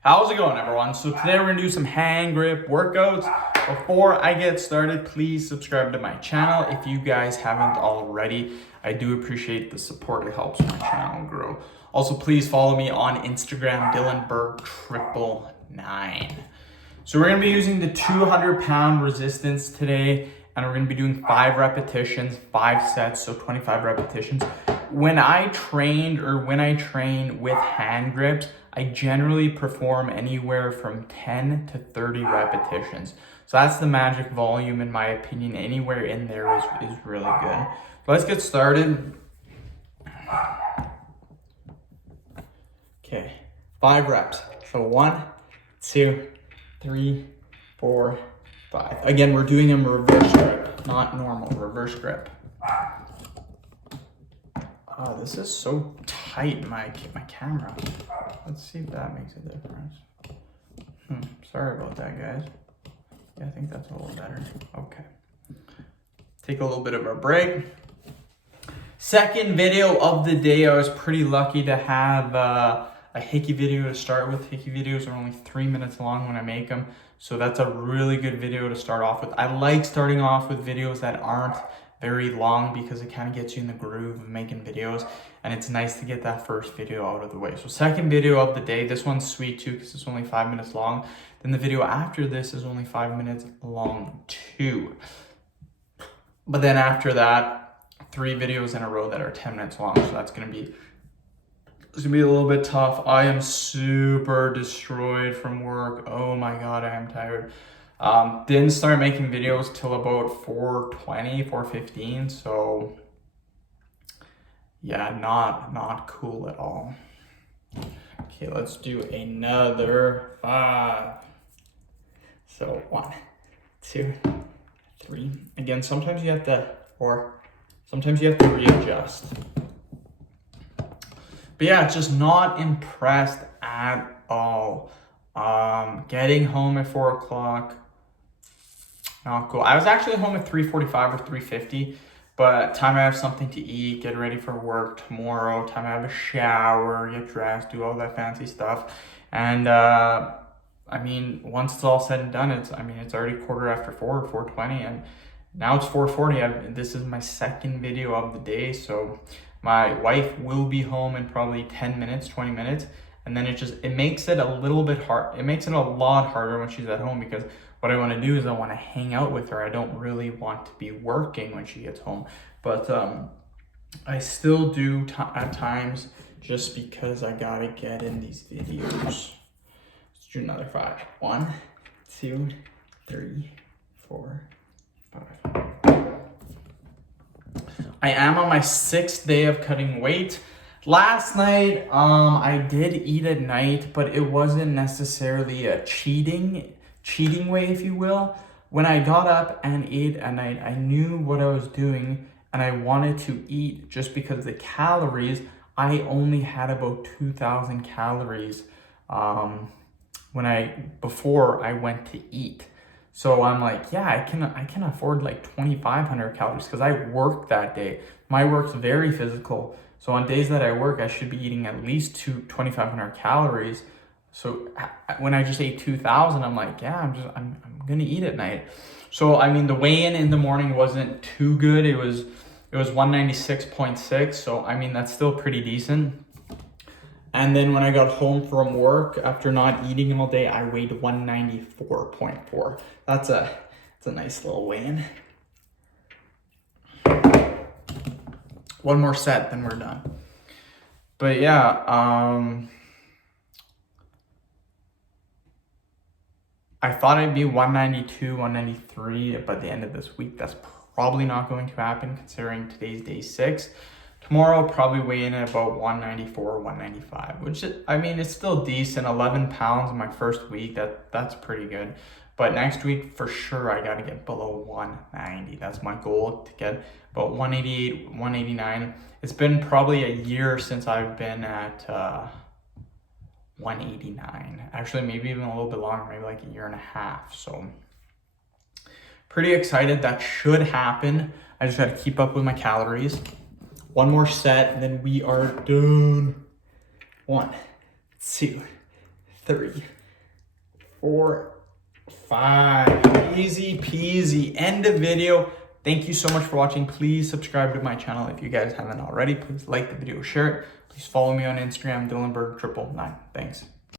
How's it going, everyone? So today we're gonna do some hand grip workouts. Before I get started, please subscribe to my channel if you guys haven't already. I do appreciate the support. It helps my channel grow. Also, please follow me on Instagram, DylanBerg999. So we're gonna be using the 200-pound resistance today, and we're gonna be doing 5 repetitions, 5 sets, so 25 repetitions. When I train with hand grips, I generally perform anywhere from 10 to 30 repetitions. So that's the magic volume, in my opinion. Anywhere in there is really good. So let's get started. Okay, 5 reps. So 1, 2, 3, 4, 5. Again, we're doing them reverse grip, not normal, reverse grip. Oh, this is so tight, my camera. Let's see if that makes a difference. Sorry about that, guys. Yeah, I think that's a little better. Okay. Take a little bit of a break. Second video of the day. I was pretty lucky to have a hickey video to start with. Hickey videos are only 3 minutes long when I make them. So that's a really good video to start off with. I like starting off with videos that aren't very long because it kind of gets you in the groove of making videos, and it's nice to get that first video out of the way. So second video of the day, this one's sweet too because it's only 5 minutes long. Then the video after this is only 5 minutes long too. But then after that, 3 videos in a row that are 10 minutes long. So it's gonna be a little bit tough. I am super destroyed from work. Oh my God, I am tired. Didn't start making videos till about 4:20, 4:15. So yeah, not cool at all. Okay, let's do another 5. So 1, 2, 3. Again, sometimes you have to readjust. But yeah, just not impressed at all. Getting home at 4 o'clock, not cool. I was actually home at 3:45 or 3:50, but time I have something to eat, get ready for work tomorrow, time I have a shower, get dressed, do all that fancy stuff. And I mean, once it's all said and done, it's already 4:15, 4:20, and now it's 4:40. This is my second video of the day, so my wife will be home in probably 10 minutes, 20 minutes. And then it makes it a little bit hard. It makes it a lot harder when she's at home because what I want to do is I want to hang out with her. I don't really want to be working when she gets home. But I still do at times just because I got to get in these videos. Let's do another 5. 1, 2, 3, 4, 5. I am on my 6th day of cutting weight. Last night, I did eat at night, but it wasn't necessarily a cheating way, if you will. When I got up and ate at night, I knew what I was doing and I wanted to eat just because the calories, I only had about 2,000 calories before I went to eat. So I'm like, yeah, I can afford like 2,500 calories because I worked that day. My work's very physical. So on days that I work, I should be eating at least 2,500 calories. So when I just ate 2,000, I'm like, yeah, I'm gonna eat at night. So I mean, the weigh-in in the morning wasn't too good. It was 196.6. So I mean, that's still pretty decent. And then when I got home from work after not eating all day, I weighed 194.4. That's a nice little weigh-in. One more set, then we're done. But yeah, I thought I'd be 192, 193 by the end of this week. That's probably not going to happen considering today's day 6. Tomorrow I'll probably weigh in at about 194, 195, which is, I mean, it's still decent. 11 pounds in my first week, that's pretty good. But next week, for sure, I got to get below 190. That's my goal, to get about 188, 189. It's been probably a year since I've been at 189. Actually, maybe even a little bit longer, maybe like a year and a half. So pretty excited. That should happen. I just got to keep up with my calories. One more set, and then we are done. 1, 2, 3, 4, 5. Easy peasy. End of video. Thank you so much for watching. Please subscribe to my channel if you guys haven't already. Please like the video, share it. Please follow me on Instagram, Dylanberg999. Thanks.